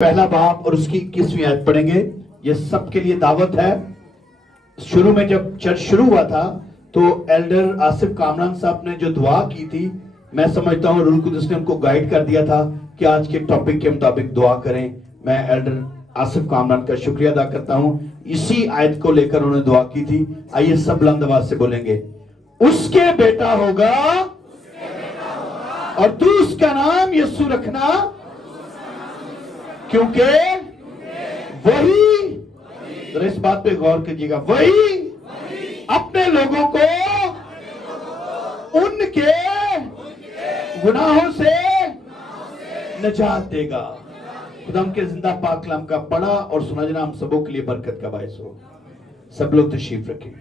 پہلا باب اور اس کی 21ویں آیت پڑھیں گے. یہ سب کے لیے دعوت ہے. شروع میں جب چرچ شروع ہوا تھا تو ایلڈر آصف کامران صاحب نے جو دعا کی تھی، میں سمجھتا ہوں روح القدس نے ان کو گائیڈ کر دیا تھا کہ آج کے ٹاپک کے مطابق دعا کریں. میں ایلڈر آصف کامران کا شکریہ ادا کرتا ہوں. اسی آیت کو لے کر انہوں نے دعا کی تھی. آئیے سب بلند آواز سے بولیں گے. اس کے بیٹا ہوگا اور تو اس کا نام یسوع رکھنا، کیونکہ وہی، ذرا اس بات پہ غور کیجیے گا، وہی اپنے لوگوں کو ان کے گناہوں سے نجات دے گا. خدا ہم کے زندہ پاک کلام کا پڑھا اور سنا جنا ہم سبوں کے لیے برکت کا باعث ہو. سب لوگ تشریف رکھیں.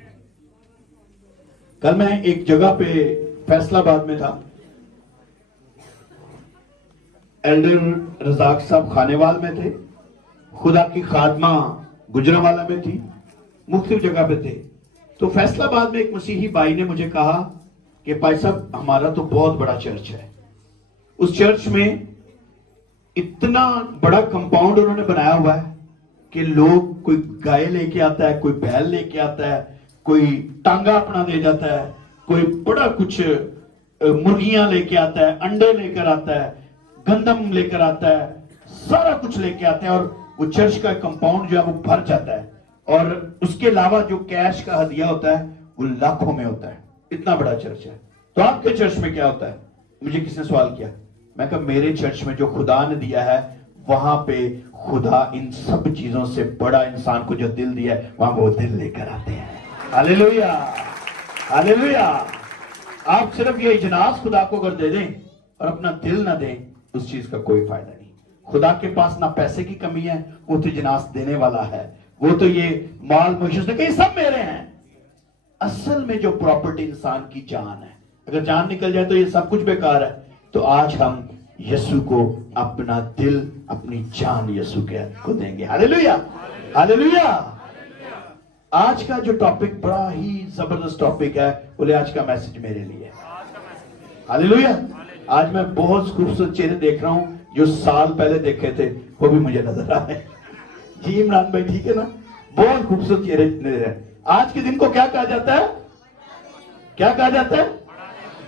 کل میں ایک جگہ پہ فیصلہ آباد میں تھا. ایلڈر رزاق صاحب خانیوال میں تھے، خدا کی خادمہ گجرانوالہ میں تھی، مختلف جگہ پہ تھے. تو فیصلہ آباد میں ایک مسیحی بھائی نے مجھے کہا کہ بھائی صاحب ہمارا تو بہت بڑا چرچ ہے. اس چرچ میں اتنا بڑا کمپاؤنڈ انہوں نے بنایا ہوا ہے کہ لوگ، کوئی گائے لے کے آتا ہے، کوئی بیل لے کے آتا ہے، کوئی ٹانگا اپنا دے جاتا ہے، کوئی بڑا کچھ مرغیاں لے کے آتا ہے، انڈے لے کر آتا ہے، گندم لے کر آتا ہے، سارا کچھ لے کے آتے ہیں. اور وہ چرچ کا کمپاؤنڈ جو ہے وہ بھر جاتا ہے. اور اس کے علاوہ جو کیش کا ہدیہ ہوتا ہے وہ لاکھوں میں ہوتا ہے. اتنا بڑا چرچ ہے. تو آپ کے چرچ میں کیا ہوتا ہے؟ مجھے کس نے سوال کیا. میں کہا میرے چرچ میں جو خدا نے دیا ہے وہاں پہ خدا ان سب چیزوں سے بڑا انسان کو جو دل دیا ہے وہاں وہ دل لے کر آتے ہیں. ہاللیلویا ہاللیلویا. آپ صرف یہ اجناس خدا کو اگر دے دیں اور اپنا دل نہ دیں، اس چیز کا کوئی فائدہ نہیں. خدا کے پاس نہ پیسے کی کمی ہے، وہ تو اجناس دینے والا ہے. وہ تو یہ مال مویشی نے کہ یہ سب میرے ہیں. اصل میں جو پراپرٹی انسان کی جان ہے، اگر جان نکل جائے تو یہ سب کچھ بیکار ہے. تو آج ہم یسوع کو اپنا دل، اپنی جان یسوع کو دیں گے. ہاللیلویا ہاللیلویا. آج کا جو ٹاپک بڑا ہی زبردست ٹاپک ہے، بولے آج کا میسج میرے لیے. ہاللیلویا. آج میں بہت خوبصورت چہرے دیکھ رہا ہوں جو سال پہلے دیکھے تھے، وہ بھی مجھے نظر آ رہے ہیں. جی عمران بھائی ٹھیک ہے نا؟ بہت خوبصورت چہرے نظر آ رہے ہیں. آج کے دن کو کیا کہا جاتا ہے؟ کیا کہا جاتا ہے؟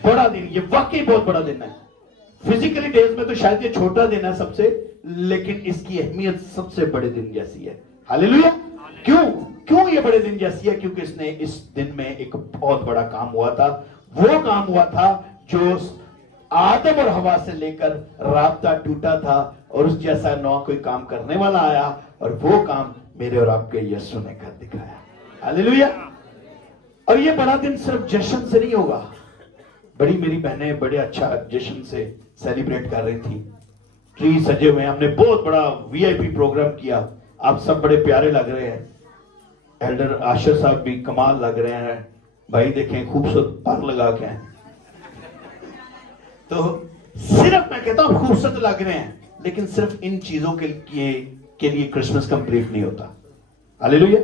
بڑا دن. یہ واقعی بہت بڑا دن ہے. فزیکلی ڈیز میں تو شاید یہ چھوٹا دن ہے سب سے، لیکن اس کی اہمیت سب سے بڑے دن جیسی ہے. ہاللیلویا. کیوں یہ بڑے دن جیسی ہے؟ کیونکہ اس دن میں ایک بہت بڑا کام ہوا تھا. وہ کام ہوا تھا جو آدم اور حوا سے لے کر رابطہ ٹوٹا تھا، اور اس جیسا نو کوئی کام کرنے والا آیا، اور وہ کام میرے اور آپ کے یسوع نے کر دکھایا. ہاللیلویا. اور یہ بڑا دن صرف جشن سے نہیں ہوگا. بڑی میری بہنیں بڑے اچھا جشن سے سیلیبریٹ کر رہی تھی. ٹری سجے ہوئے، ہم نے بہت بڑا وی آئی پی پروگرام کیا. آپ سب بڑے پیارے لگ رہے ہیں. ایلڈر آشر صاحب بھی کمال لگ رہے ہیں. بھائی دیکھیں خوبصورت پر لگا کے ہیں. تو صرف میں کہتا ہوں خوبصورت لگ رہے ہیں، لیکن صرف ان چیزوں کے لیے کرسمس کمپلیٹ نہیں ہوتا. ہاللیلویا.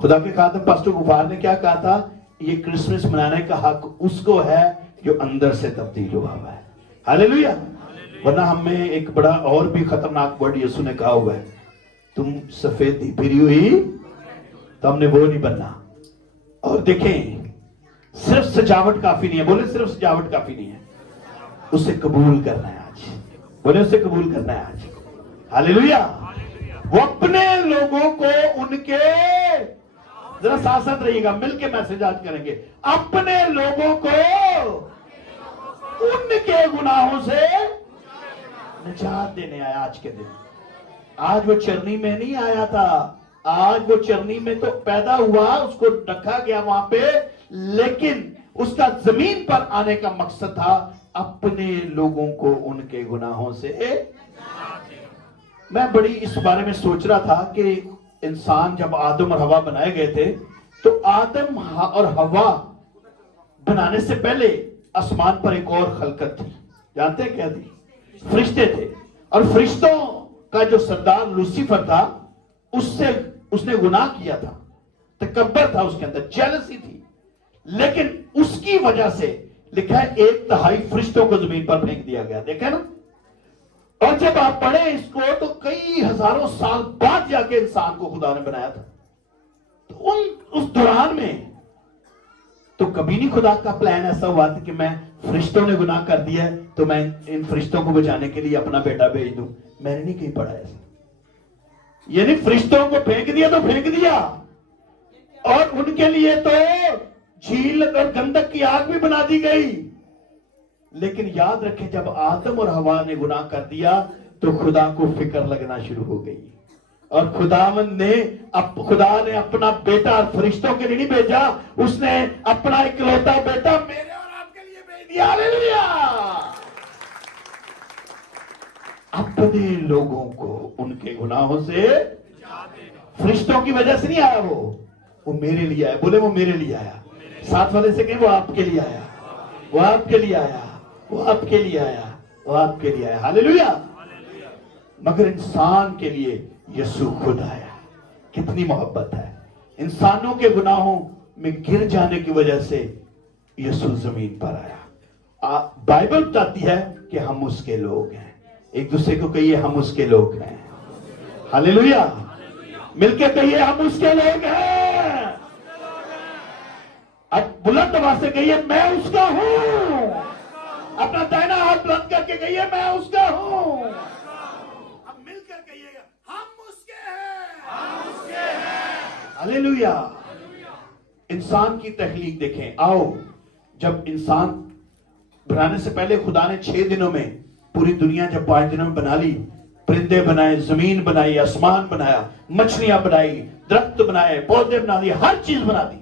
خدا کے خادم پاسٹر غفار نے کیا کہا تھا؟ یہ کرسمس منانے کا حق اس کو ہے جو اندر سے تبدیل ہوا ہے. ہاللیلویا. ورنہ ہم میں ایک بڑا اور بھی خطرناک ورڈ یسوع نے کہا ہوا ہے، تم سفیدی پھری ہوئی، تو ہم نے وہ نہیں بننا. اور دیکھیں صرف سجاوٹ کافی نہیں ہے. بولے صرف سجاوٹ کافی نہیں ہے، اسے قبول کرنا ہے آج. بولے اسے قبول کرنا ہے آج. ہاللیلویا. وہ اپنے لوگوں کو ان کے، ذرا ساتھ ساتھ رہیے گا، مل کے میسج آج کریں گے. اپنے لوگوں کو ان کے گناہوں سے نجات دینے آیا آج کے دن. آج وہ چرنی میں نہیں آیا تھا. آج وہ چرنی میں تو پیدا ہوا، اس کو رکھا گیا وہاں پہ، لیکن اس کا زمین پر آنے کا مقصد تھا اپنے لوگوں کو ان کے گناہوں سے. میں بڑی اس بارے میں سوچ رہا تھا کہ انسان جب آدم اور حوا بنائے گئے تھے تو آدم اور حوا بنانے سے پہلے آسمان پر ایک اور خلقت تھی. جانتے ہیں کیا تھی؟ فرشتے تھے. اور فرشتوں کا جو سردار لوسیفر تھا، اس نے گناہ کیا تھا. تکبر تھا اس کے اندر، جیلسی تھی. لیکن اس کی وجہ سے لکھا ہے 1/3 فرشتوں کو زمین پر پھینک دیا گیا. دیکھیں نا. اور جب آپ پڑھیں اس کو تو کئی ہزاروں سال بعد جا کے انسان کو خدا نے بنایا تھا. تو اس دوران میں تو کبھی نہیں خدا کا پلان ایسا ہوا تھا کہ میں فرشتوں نے گناہ کر دیا ہے تو میں ان فرشتوں کو بچانے کے لیے اپنا بیٹا بھیج دوں. میں نے نہیں کہیں پڑھا ایسا. یعنی فرشتوں کو پھینک دیا تو پھینک دیا, اور ان کے لیے تو جھیل اور گندک کی آگ بھی بنا دی گئی. لیکن یاد رکھیں جب آدم اور حوا نے گناہ کر دیا تو خدا کو فکر لگنا شروع ہو گئی, اور خدا نے اپنا بیٹا فرشتوں کے لیے نہیں بھیجا, اس نے اپنا اکلوتا بیٹا میرے اور آپ کے لیے بھیج دیا. ہاللیلویا. اپنے لوگوں کو ان کے گناہوں سے, فرشتوں کی وجہ سے نہیں آیا, وہ میرے لیے آیا. بولے وہ میرے لیے آیا. ساتھ والے سے کہیں وہ آپ کے لیے آیا, وہ آپ کے لیے آیا, وہ آپ کے لیے آیا, وہ آپ کے لیے آیا. ہاللیلویا. مگر انسان کے لیے یسوع خود آیا. کتنی محبت ہے. انسانوں کے گناہوں میں گر جانے کی وجہ سے یسوع زمین پر آیا. بائبل بتاتی ہے کہ ہم اس کے لوگ ہیں. ایک دوسرے کو کہیے ہم اس کے لوگ ہیں. ہاللیلویا. مل کے کہیے ہم اس کے لوگ ہیں. اب بلند آواز سے کہیے میں اس کا ہوں. اپنا دائنا ہاتھ بلند کر کے کہیے میں اس کا ہوں. اب مل کر کہیے گا ہم اس کے ہیں. ہاللیلویا. انسان کی تخلیق دیکھیں. آؤ, جب انسان بنانے سے پہلے خدا نے 6 دنوں میں پوری دنیا جب 5 دنوں میں بنا لی, پرندے بنائے, زمین بنائی, آسمان بنایا, مچھلیاں بنائی, درخت بنائے, پودے بنا دیے, ہر چیز بنا دی.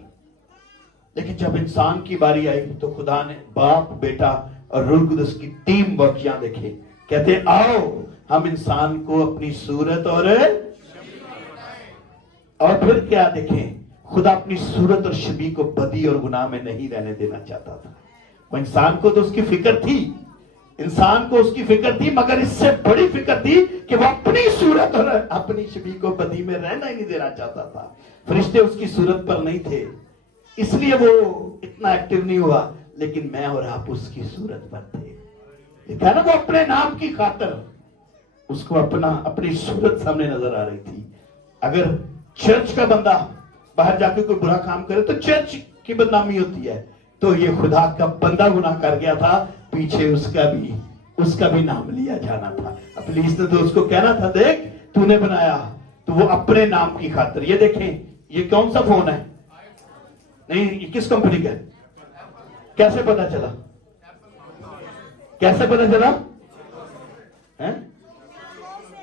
لیکن جب انسان کی باری آئی تو خدا نے باپ, بیٹا اور روح القدس کی ٹیم ورک یہاں دیکھے. کہتے آؤ ہم انسان کو اپنی صورت اور پھر کیا دیکھیں, خدا اپنی صورت اور شبیہ کو بدی اور گناہ میں نہیں رہنے دینا چاہتا تھا. وہ انسان کو تو اس کی فکر تھی, انسان کو اس کی فکر تھی, مگر اس سے بڑی فکر تھی کہ وہ اپنی صورت اور اپنی شبیہ کو بدی میں رہنا ہی نہیں دینا چاہتا تھا. فرشتے اس کی صورت پر نہیں تھے, اس لیے وہ اتنا ایکٹیو نہیں ہوا, لیکن میں اور آپ اس کی صورت پر تھے. لکھا ہے نا, وہ اپنے نام کی خاطر اس کو اپنی صورت سامنے نظر آ رہی تھی. اگر چرچ کا بندہ باہر جا کے کوئی برا کام کرے تو چرچ کی بدنامی ہوتی ہے. تو یہ خدا کا بندہ گناہ کر گیا تھا, پیچھے اس کا بھی نام لیا جانا تھا. پولیس نے تو اس کو کہنا تھا دیکھ تو نے بنایا, تو وہ اپنے نام کی خاطر. یہ دیکھیں یہ کون سا فون ہے, نہیں یہ کس کمپنی کا ہے, کیسے پتا چلا, کیسے پتا چلا,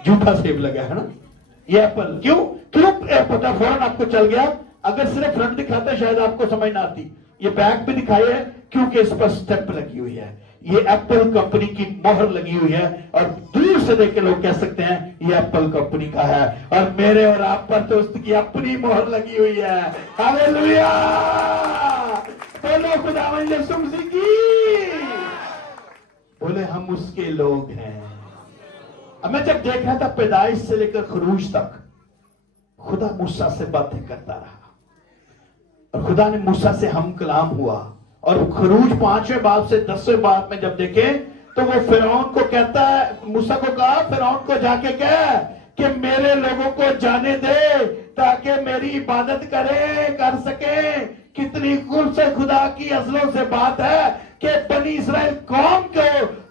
جھوٹا سیب لگا ہے نا. یہ ایپل کیوں پتا فوراً آپ کو چل گیا. اگر صرف فرنٹ دکھاتا شاید آپ کو سمجھ نہ آتی. یہ بیک بھی دکھائی ہے کیونکہ اس پر سٹیمپ لگی ہوئی ہے, یہ ایپل کمپنی کی مہر لگی ہوئی ہے, اور دور سے دیکھ کے لوگ کہہ سکتے ہیں یہ ایپل کمپنی کا ہے, اور میرے اور آپ پر تو اس کی اپنی مہر لگی ہوئی ہے. ہاللیلویا. بولو خداوند یسوع مسیح کی. بولے ہم اس کے لوگ ہیں. اب میں جب دیکھ رہا تھا پیدائش سے لے کر خروج تک خدا موسیٰ سے باتیں کرتا رہا, اور خدا نے موسیٰ سے ہم کلام ہوا. اور خروج 5ویں باب سے 10ویں باب میں جب دیکھیں تو وہ فرعون کو کہتا ہے, موسیٰ کو کہا فرعون کو جا کے کہہ کہ میرے لوگوں کو جانے دے تاکہ میری عبادت کر سکیں. کتنی خوب سے خدا کی ازلوں سے بات ہے کہ بنی اسرائیل قوم کو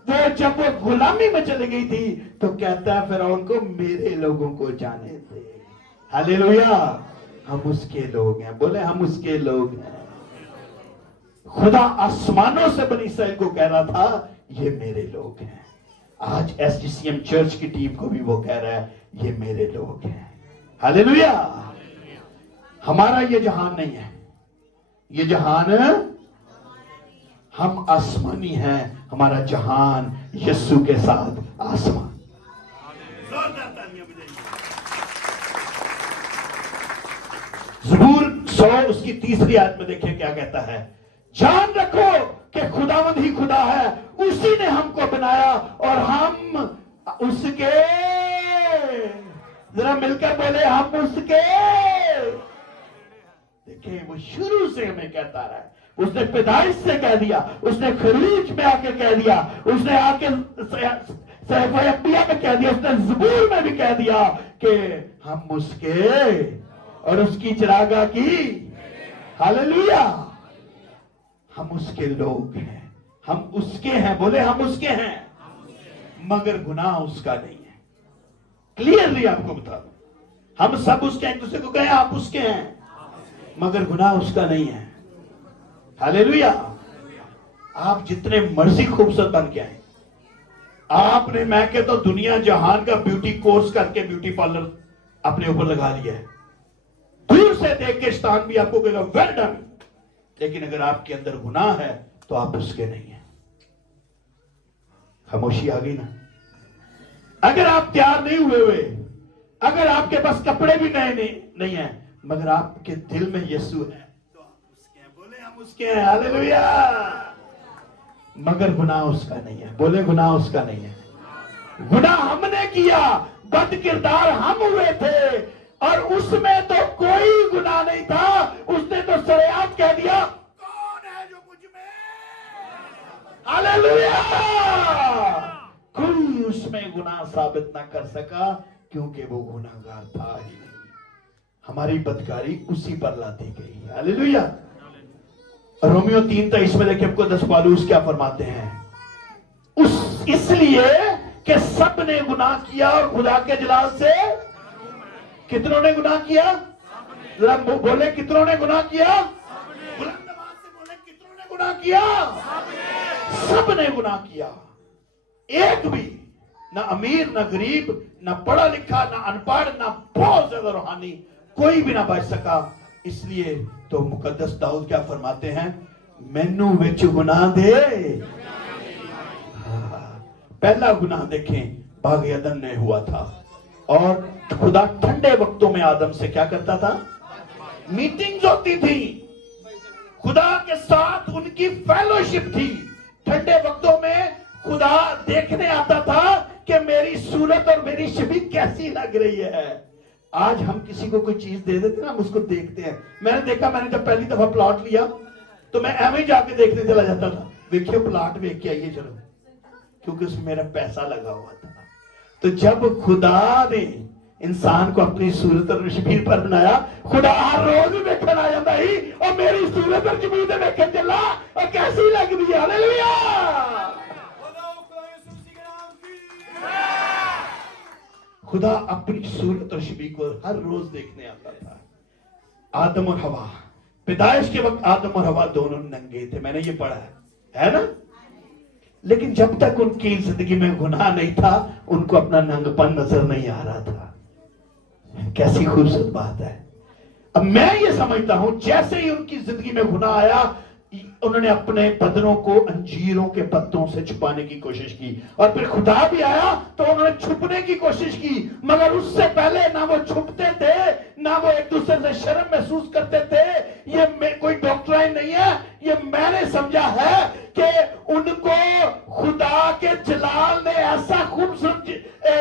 وہ جب وہ غلامی میں چلی گئی تھی تو کہتا ہے فرعون کو میرے لوگوں کو جانے دے. ہاللیلویا. ہم اس کے لوگ ہیں. بولے ہم اس کے لوگ ہیں. خدا آسمانوں سے بنی اسرائیل کو کہہ رہا تھا یہ میرے لوگ ہیں. آج S D C M church کی ٹیم کو بھی وہ کہہ رہا ہے یہ میرے لوگ ہیں. ہاللیلویا. ہمارا یہ جہان نہیں ہے, یہ جہان ہم آسمانی ہیں, ہمارا جہان یسوع کے ساتھ آسمان. زبور 100 اس کی 3 آیت میں دیکھیں کیا کہتا ہے, جان رکھو کہ خداوند ہی خدا ہے, اسی نے ہم کو بنایا اور ہم اس کے. ذرا مل کر بولے ہم اس کے. دیکھیں وہ شروع سے ہمیں کہتا رہا ہے, اس نے پیدائش سے کہہ دیا, اس نے خروج میں آ کے کہہ دیا, اس نے آ کے सहीफा अंबिया में कह दिया, उसने ज़बूर में भी कह दिया कि हम उसके और उसकी चिरागा की, हालेलुया, हम उसके लोग हैं, हम उसके हैं, बोले हम उसके हैं, मगर गुनाह उसका नहीं है। क्लियरली आपको बता दूं, हम सब उसके, एक दूसरे को कहें आप उसके हैं, मगर गुनाह उसका नहीं है। हालेलुया। आप जितने मर्जी खूबसूरत बन के आए, आपने, मैं कहता हूं, दुनिया जहान का ब्यूटी कोर्स करके ब्यूटी पार्लर अपने ऊपर लगा लिया है, दूर से देख के शैतान भी आपको कहेगा वेल डन, लेकिन अगर आपके अंदर गुनाह है तो आप उसके नहीं है। खामोशी आ गई ना। अगर आप तैयार नहीं हुए, अगर आपके पास कपड़े भी नए नहीं है, मगर आपके दिल में यीशु है तो आप उसके हैं, बोले हम उसके हैं, हालेलुया। मगर गुनाह उसका नहीं है, बोले गुनाह उसका नहीं है। गुनाह हमने किया, बद किरदार हम हुए थे, और उसमें तो कोई गुनाह नहीं था, उसने तो सरेआम कह दिया कौन है जो मुझ में, हालेलुया। कोई उसमें गुनाह साबित ना कर सका, क्योंकि वो गुनाहगार था ही नहीं। हमारी बदकारी उसी पर लादी गई, हालेलुया। रोमियो 3:23 में देखिए आपको 10 पालूस क्या फरमाते हैं, उस इसलिए कि सब ने गुनाह किया और खुदा के जलाल से, कितनों ने गुनाह किया, जरा बोले कितनों ने गुनाह किया, बुलंद आवाज से बोले कितनों ने गुनाह किया, सब ने गुनाह किया। एक भी, ना अमीर ना गरीब, ना पढ़ा लिखा ना अनपढ़, ना बहुत ज्यादा रूहानी, कोई भी ना बच सका। इसलिए तो मुकद्दस दाऊद क्या फरमाते हैं, मैनू विच गुनाह दे। पहला गुनाह देखें बाग अदन ने हुआ था, और खुदा ठंडे वक्तों में आदम से क्या करता था, मीटिंग्स होती थी, खुदा के साथ उनकी फेलोशिप थी। ठंडे वक्तों में खुदा देखने आता था कि मेरी सूरत और मेरी छवि कैसी लग रही है। आज हम किसी को कोई चीज दे देते ना, हम उसको देखते हैं। मैंने देखा, मैंने जब पहली दफा प्लॉट लिया तो मैं एवं जाके देखने चला जाता था, देखिए प्लॉट देख के आइए चलो, क्योंकि उसमें मेरा पैसा लगा हुआ था। तो जब खुदा ने इंसान को अपनी सूरत और शबीर पर बनाया, खुदा हर रोज देखने आ जाता ही, और मेरी सूरत और शबीर देखे चला और कैसी लग रही है, हालेलुया। खुदा अपनी सूरत और शबीर को हर रोज देखने आता था। आदम और हवा, पैदाइश के वक्त आदम और हवा दोनों नंगे थे, मैंने ये पढ़ा है ना। लेकिन जब तक उनकी जिंदगी में गुनाह नहीं था, उनको अपना नंगपन नजर नहीं आ रहा था। कैसी खूबसूरत बात है। अब मैं ये समझता हूं, जैसे ही उनकी जिंदगी में गुनाह आया, उन्होंने अपने बदनों को अंजीरों के पत्तों से छुपाने की कोशिश की, और फिर खुदा भी आया तो उन्होंने छुपने की कोशिश की, मगर उससे पहले ना वो छुपते थे, ना वो एक दूसरे से शर्म महसूस करते थे। ये कोई डॉक्ट्राइन नहीं है, ये मैंने समझा है कि उनको खुदा के जलाल ने ऐसा खूबसूरत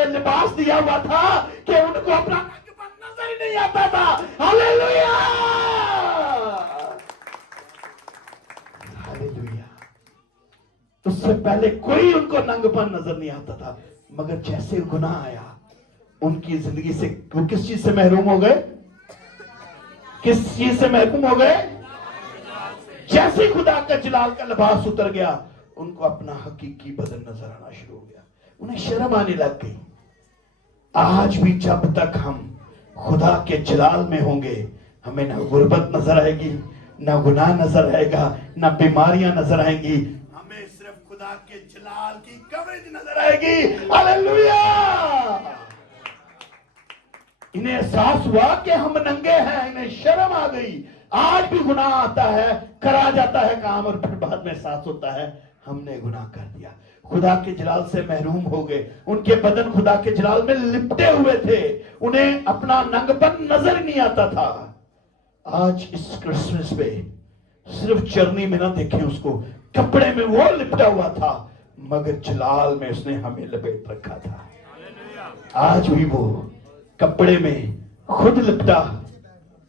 लिबास दिया हुआ था कि उनको अपना नजर ही नहीं आता था, हालेलुया। उससे पहले कोई उनको नंगपन नजर नहीं आता था, मगर जैसे गुनाह आया उनकी जिंदगी से, वो किस चीज से महरूम हो गए, किस चीज से महरूम हो गए, जैसे खुदा का जलाल का लिबास उतर गया, उनको अपना हकीकी बदन नजर आना शुरू हो गया, उन्हें शर्म आने लग गई। आज भी जब तक हम खुदा के जलाल में होंगे, हमें ना गुर्बत नजर आएगी, ना गुनाह नजर आएगा, ना बीमारियां नजर आएंगी, हमें सिर्फ खुदा के जलाल की कवरेज नजर आएगी, हालेलुया। इन्हें एहसास हुआ कि हम नंगे हैं, इन्हें शर्म आ गई। आज भी गुनाह आता है, करा जाता है काम, और फिर बाद में एहसास होता है हमने गुनाह कर दिया, खुदा के जलाल से महरूम हो गए। उनके बदन खुदा के जलाल में लिपटे हुए थे, उन्हें अपना नंगपन नजर नहीं आता था। आज इस क्रिसमस पे सिर्फ चरनी में ना देखें उसको, कपड़े में वो लिपटा हुआ था, मगर जलाल में उसने हमें लपेट रखा था। आज भी वो कपड़े में खुद लिपटा,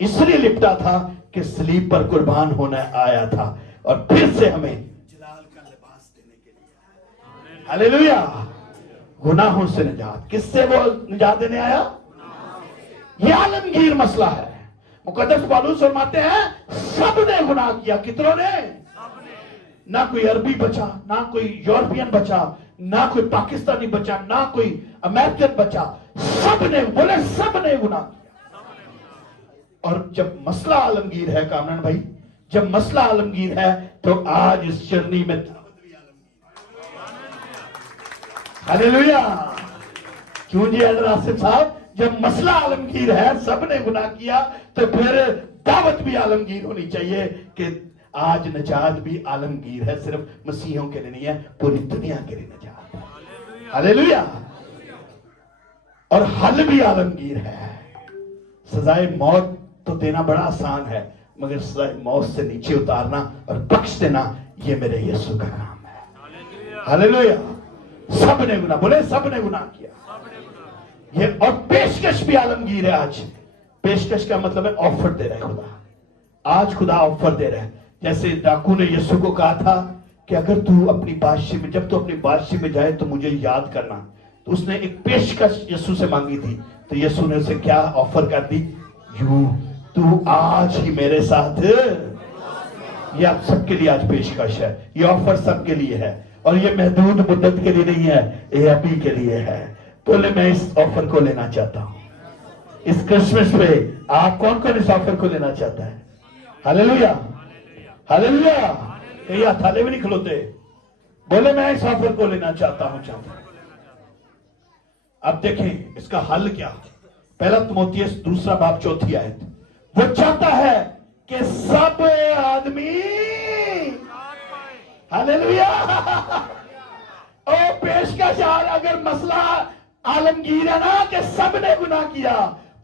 इसलिए लिपटा था कि सलीब पर कुर्बान होने आया था, और फिर से हमें जलाल का लिबास देने के लिए, हालेलुया। गुनाहों से निजात। किससे वो निजात देने आया? ये आलमगीर मसला है। मुकद्दस पौलुस फरमाते हैं सब ने गुनाह किया। कितनों ने? ना कोई अरबी बचा, ना कोई यूरोपियन बचा, ना कोई पाकिस्तानी बचा, ना कोई अमेरिकन बचा, सब ने, बोले सब ने गुनाह किया। और जब मसला आलमगीर है कामरान भाई, जब मसला आलमगीर है तो आज इस जर्नी में हालेलुया। क्यों जी अल्लाह आसिफ साहब? जब मसला आलमगीर है, सब ने गुनाह किया, तो फिर दावत भी आलमगीर होनी चाहिए कि आज निजात भी आलमगीर है। सिर्फ मसीहों के लिए नहीं है, पूरी दुनिया के लिए निजात है। हालेलुया। और हल भी आलमगीर है। सजाए मौत तो देना बड़ा आसान है, मगर सजाए मौत से नीचे उतारना और बख्श देना, ये मेरे यीशु का काम है। हालेलुया। सब ने गुनाह, बोले सब ने गुनाह किया। ये और पेशकश भी आलमगीर है। आज पेशकश का मतलब है ऑफर दे रहा है खुदा। आज खुदा ऑफर दे रहा है। जैसे डाकू ने यीशु को कहा था कि अगर तू अपनी बादशाही में, जब तू अपनी बादशाही में जाए तो मुझे याद करना, तो उसने एक पेशकश यीशु से मांगी थी, तो यीशु ने उसे क्या ऑफर कर दी? तू आज ही मेरे साथ। ये आप सबके लिए आज पेशकश है, ये ऑफर सबके लिए है, और ये महदूद मुद्दत के लिए नहीं है, ये अभी के लिए है। बोले मैं इस ऑफर को लेना चाहता हूं। इस क्रिसमस पे आप कौन कौन इस ऑफर को लेना चाहता है? Hallelujah, hallelujah. ये थाले भी नहीं खलोते। बोले मैं इस ऑफर को लेना चाहता हूं, चाहता हूं। अब देखें इसका हल क्या? पहला तिमोथियस 2 बाब 4 आयत। वो चाहता है कि सब आदमी, हालेलुया। ओ पेशकश, अगर मसला आलमगीर है ना कि सब ने गुनाह किया,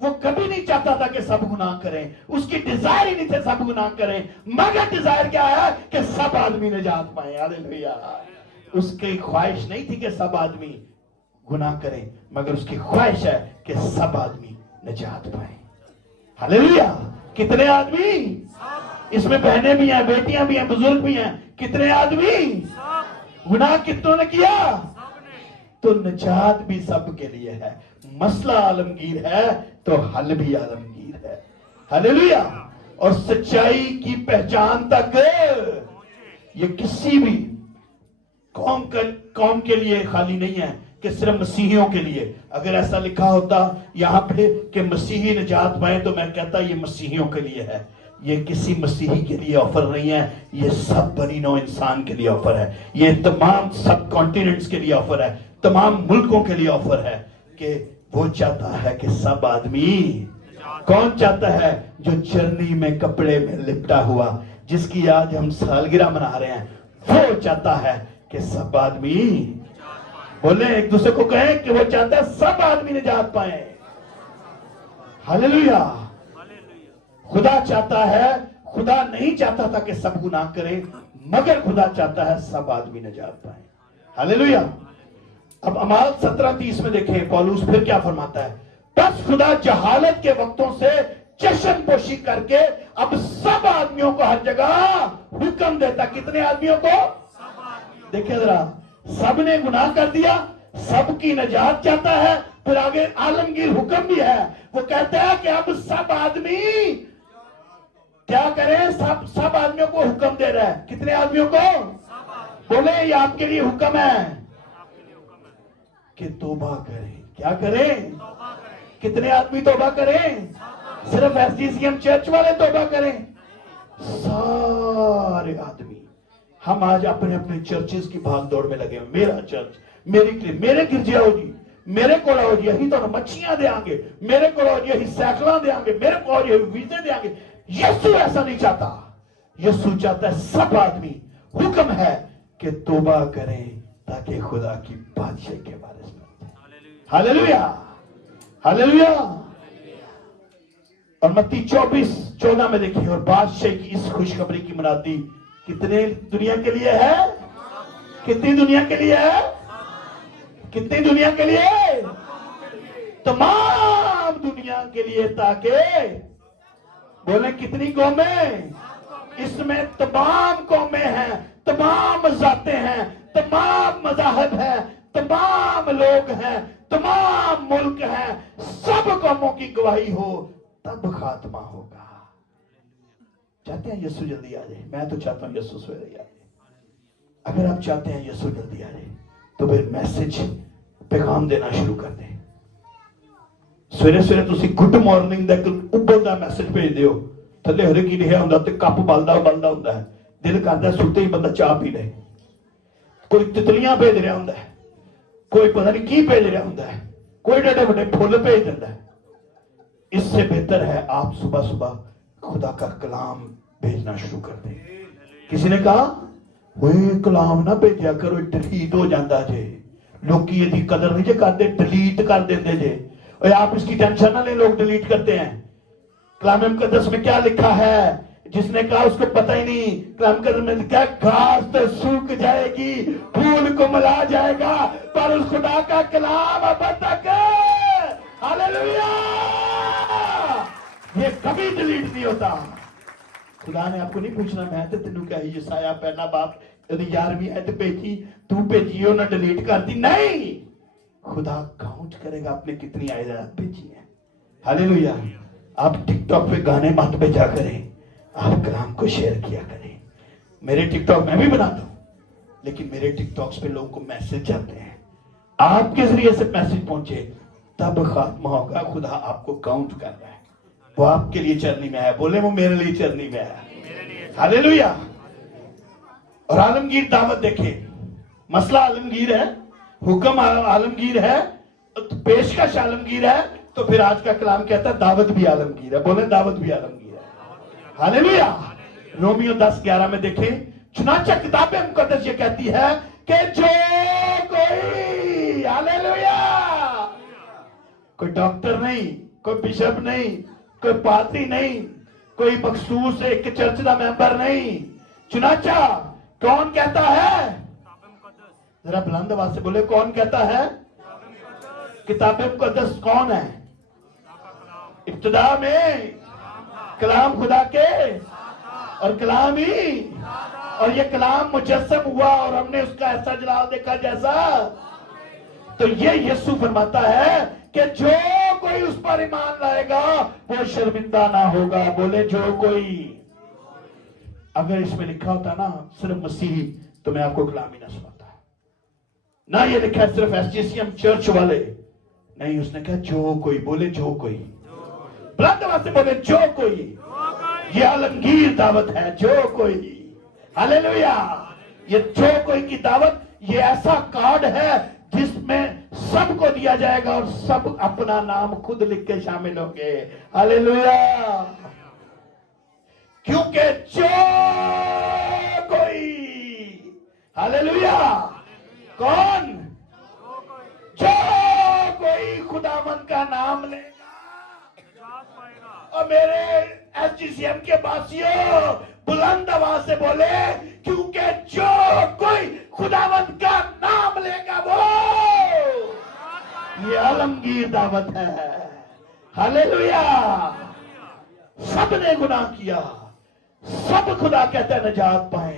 वो कभी नहीं चाहता था कि सब गुनाह करें। उसकी डिजायर ही नहीं थे सब गुनाह करें, मगर डिजायर क्या है कि सब आदमी निजात पाए। हालेलुया। उसकी ख्वाहिश नहीं थी कि सब आदमी गुनाह करें, मगर उसकी ख्वाहिश है कि सब आदमी निजात पाए। हालेलुया। कितने आदमी? इसमें बहनें भी हैं, बेटियां भी हैं, बुजुर्ग भी हैं। कितने आदमी? गुनाह कितनों ने किया? तो निजात भी सब के लिए है। मसला आलमगीर है तो हल भी आलमगीर है। हालेलुया। और सच्चाई की पहचान तक ये किसी भी कौम के लिए खाली नहीं है कि सिर्फ मसीहियों के लिए। अगर ऐसा लिखा होता यहां पे कि मसीही निजात पाए, तो मैं कहता ये मसीहियों के लिए है। ये किसी मसीही के लिए ऑफर नहीं है, ये सब बनी नौ इंसान के लिए ऑफर है। ये तमाम सब कॉन्टिनेंट्स के लिए ऑफर है, तमाम मुल्कों के लिए ऑफर है कि वो चाहता है कि सब आदमी, कौन चाहता है? जो जर्नी में कपड़े में लिपटा हुआ, जिसकी आज हम सालगिरह मना रहे हैं, वो चाहता है कि सब आदमी, बोले एक दूसरे को कहें कि वो चाहता है सब आदमी निजात पाए। हालेलुया। खुदा चाहता है, खुदा नहीं चाहता था कि सब गुनाह करें, मगर खुदा चाहता है सब आदमी निजात पाए। हालेलुया। अब अमाल 17:30 में देखें पौलुस फिर क्या फरमाता है। बस खुदा जहालत के वक्तों से जश्न पोशी करके अब सब आदमियों को हर जगह हुक्म देता। कितने आदमियों को? देखिए जरा, सब ने गुनाह कर दिया, सबकी निजात चाहता है। फिर आगे आलमगीर हुक्म भी है। वो कहता है कि अब सब आदमी क्या करें? सब आदमियों को हुक्म दे रहा है। कितने आदमियों को? बोले ये आपके लिए हुक्म है कि तौबा करें। क्या करें? कितने आदमी तौबा करें? सिर्फ एसडीसीएम चर्च वाले तौबा करें? सारे आदमी। हम आज अपने अपने चर्चेस की भाग दौड़ में लगे। मेरा चर्च, मेरे गिरजे आओ जी, मेरे को आओ जी, यही तो मच्छियां देंगे, मेरे को आओ जी, यही सैकड़ा देंगे, मेरे को आओ जी, वीजे देंगे। यीशु ऐसा नहीं चाहता। यीशु चाहता है सब आदमी, हुक्म है कि तौबा करें ताकि खुदा की बादशाही के वारिस बने। Hallelujah, hallelujah. और मत्ती 24:14 में देखिए, और बादशाही की इस खुशखबरी की मुनादी कितने दुनिया के लिए है? कितनी दुनिया के लिए है? कितनी दुनिया के लिए? तमाम दुनिया के लिए, ताकि बोले कितनी कौमें? इसमें तमाम कौमें हैं, तमाम जातें हैं, तमाम मज़ाहब हैं, तमाम लोग हैं, तमाम मुल्क हैं, सब कौमों की गवाही हो, तब खात्मा होगा। चाहते हैं यीशु जल्दी आ जाए? मैं तो चाहता हूं यीशु सवेरे आ जाए। अगर आप चाहते हैं यीशु जल्दी आ जाए तो फिर मैसेज पैगाम देना शुरू कर दें। सवेरे सवेरे तुसी गुड मॉर्निंग ਦਾ ਇੱਕ ਉੱਬਲਦਾ ਮੈਸੇਜ ਭੇਜਦੇ ਹੋ, ਥੱਲੇ ਹਰੇ ਕੀ ਲਿਖਿਆ ਹੁੰਦਾ ਤੇ ਕੱਪ ਬਲਦਾ ਹੁੰਦਾ ਹੈ, ਦਿਲ ਕਰਦਾ ਸੁੱਤੇ ਹੀ ਬੰਦਾ ਚਾਹ ਪੀ ਲੇ। ਕੋਈ ਤਿਤਲੀਆਂ ਭੇਜ ਰਿਹਾ ਹੁੰਦਾ ਹੈ, कोई पता नहीं की भेज रहा होता है, कोई डे बड़े फुल भेज देता है। इससे बेहतर है आप सुबह सुबह खुदा का कलाम भेजना शुरू कर दें। किसी ने कहा वो कलाम ना भेजा करो, डिलीट हो जाता जे, लोग इसकी कदर नहीं जे करते, डिलीट कर देते जे। और आप इसकी टेंशन ना ले, लोग डिलीट करते हैं। कलाम मुकद्दस में क्या लिखा है? जिसने कहा उसको पता ही नहीं। कलाम मुकद्दस में लिखा घास तो सूख जाएगी, फूल को मिला जाएगा, पर उस खुदा का कलाम अब तक, हालेलुया, ये कभी डिलीट नहीं होता। खुदा ने आपको नहीं पूछना मैं तो तेनू क्या यसाया पहला बाप 11वीं आयत भेजी, तू भेजी हो ना डिलीट कर दी, नहीं। खुदा काउंट करेगा आपने कितनी आयत भेजी है। हालेलुया। आप टिकटॉक पे गाने मत भेजा करें, आप कलाम को शेयर किया करें। मेरे टिकटॉक मैं भी बनाता हूं, लेकिन मेरे टिकटॉक्स पे लोगों को मैसेज जाते हैं, आपके जरिए से मैसेज पहुंचे, तब खात्मा होगा। खुदा आपको काउंट कर रहा है, वो आपके लिए चरनी में है। बोले वो मेरे लिए चरनी में है। हालेलुया। और आलमगीर दावत देखे, मसला आलमगीर है, हुक्म आलमगीर है, पेशकश आलमगीर है, तो फिर आज का कलाम कहता है दावत भी आलमगीर है। बोले दावत भी आलमगीर है। हालेलुया। रोमियो 10:11 में देखें, चुनाचा किताब मुकद्दस ये कहती है कि जो कोई, हालेलुया, कोई डॉक्टर नहीं, कोई बिशप नहीं, कोई पादरी नहीं, कोई मखसूस एक चर्च का मेंबर नहीं, चुनाचा कौन कहता है? जरा बुलंद आवाज से बोले, कौन कहता है? किताब मुकद्दस कौन है? इब्तिदा में कलाम खुदा के, और कलाम ही, और ये कलाम मुजस्सम हुआ और हमने उसका ऐसा जलाल देखा जैसा। तो ये यीशु फरमाता है कि जो कोई उस पर ईमान लाएगा वो शर्मिंदा ना होगा। बोले जो कोई। अगर इसमें लिखा होता ना सिर्फ मसीही, तो मैं आपको कलाम ही ना सुनाता ना। ये लिखा है सिर्फ एसजीसीएम चर्च वाले, नहीं, उसने कहा जो कोई। बोले जो कोई, बुलंद आवाज से बोले जो कोई। ये आलमगीर दावत है, जो कोई। हालेलुया। ये जो कोई की दावत, ये ऐसा कार्ड है जिसमें सबको दिया जाएगा और सब अपना नाम खुद लिख के शामिल होंगे। हालेलुया। क्योंकि जो कोई, हालेलुया, कौन? जो कोई खुदावंद का नाम लेगा। और मेरे एसजीसीएम के वासियों बुलंद आवाज से बोले, क्योंकि जो कोई खुदावंद का नाम लेगा वो, ये आलमगीर दावत है। हालेलुया। सब ने गुनाह किया, सब खुदा कहता है नजात पाए,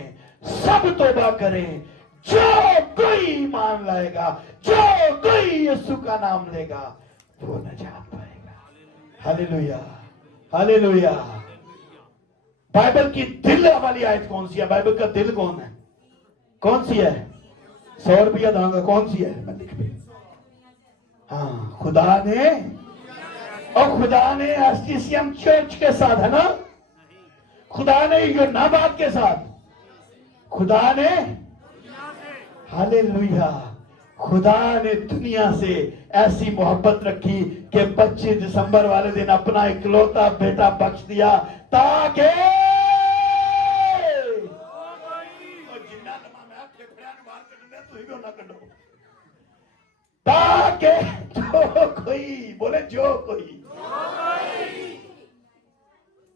सब तौबा करें। जो कोई ईमान लाएगा, जो कोई यीशु का नाम लेगा, वो नजात पाएगा। हालेलुया। हालेलुया। बाइबल की दिल वाली आयत कौन सी है? बाइबल का दिल कौन है? कौन सी है? 100 रुपया दूंगा, कौन सी है? मैं लिख भी। हाँ, खुदा ने, और खुदा ने एसजीसीएम चर्च के साथ, है ना, खुदा ने यूनाबाद के साथ, खुदा ने, हालेलुया, खुदा ने दुनिया से ऐसी मोहब्बत रखी कि 25 दिसंबर वाले दिन अपना इकलौता बेटा बख्श दिया, ताकि ताकि जो कोई, बोले जो कोई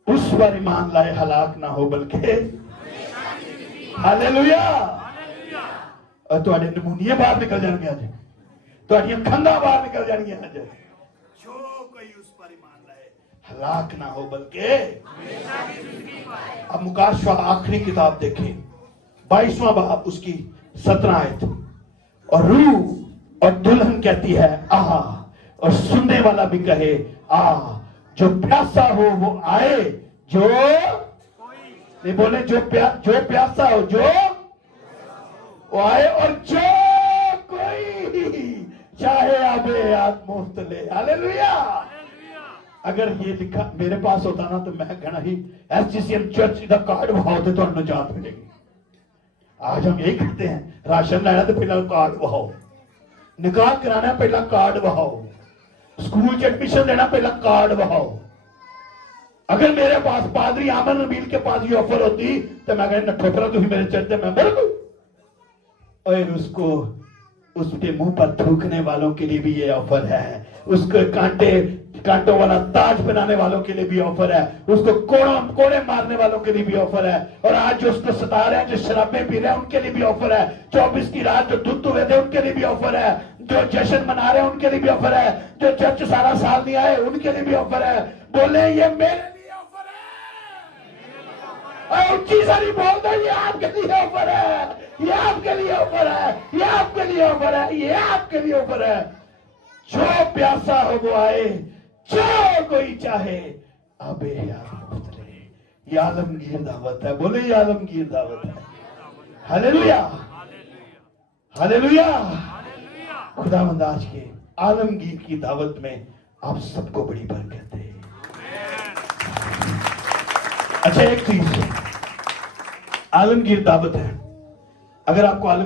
उस पर ईमान लाए हलाक ना हो, बल्कि, हालेलुया, और तुम्हारे नमूनिया बाहर निकल जाएंगे आज, तुम्हारी खंदा बाहर निकल जाएंगे आज। जो कोई उस पर ईमान लाए हलाक ना हो, बल्कि। अब मुकाशवा आखिरी किताब देखें, 22वां बाब, उसकी 17 आयत। और रूह اور دلہن کہتی ہے آ، اور سننے والا بھی کہے آ، جو پیاسا ہو وہ آئے، جو نہیں بولے جو پیاسا ہو جو وہ آئے، اور جو کوئی چاہے آب حیات مفت لے۔ ہاللیلویا۔ اگر یہ لکھا میرے پاس ہوتا نا تو میں کہنا ہی S G C M church دا کارڈ بہاؤ تو نجات ملے گی۔ آج ہم یہی کرتے ہیں، راشن لینا تو پہلا کارڈ بہاؤ، نکاح کرانا پہلا کارڈ بہاؤ، سکول ایڈمیشن لینا پہلا کارڈ بہاؤ۔ اگر میرے پاس پادری آمن ربیل کے پاس یہ آفر ہوتی تو میں کہنا ٹھوکرا تو ہی میرے چرچ ممبر کو، اور اس کو اس کے منہ پر تھوکنے والوں کے لیے بھی یہ آفر ہے، اس کو کانٹوں والا تاج بنانے والوں کے لیے بھی آفر ہے، اس کو کوڑے مارنے والوں کے لیے بھی آفر ہے، اور آج جو اس کو ستا رہے ہیں، جو شرابیں پی رہے ہیں ان کے لیے بھی آفر ہے، 24 کی رات جو دھت ہوئے تھے ان کے لیے بھی آفر ہے، جو جشن منا رہے ہیں ان کے لیے بھی آفر ہے، جو چرچ سارا سال نہیں آئے ان کے لیے بھی آفر ہے۔ بولے یہ میرے لیے آفر ہے، اور اونچی ساری بول دو یہ آپ کے لیے آفر ہے، یہ آپ کے لیے آفر ہے، یہ آپ کے لیے آفر ہے، یہ آپ کے لیے آفر ہے۔ جو پیاسا ہو وہ آئے، جو کوئی چاہے آب حیات مفت لے۔ یہ عالمگیر دعوت ہے، بولے یہ عالمگیر دعوت ہے۔ ہاللیلویا، ہاللیلویا۔ خداوند آج کے عالمگیر کی دعوت میں آپ سب کو بڑی برکت دے۔ اچھا ایک چیز عالمگیر دعوت ہے، اگر آپ کو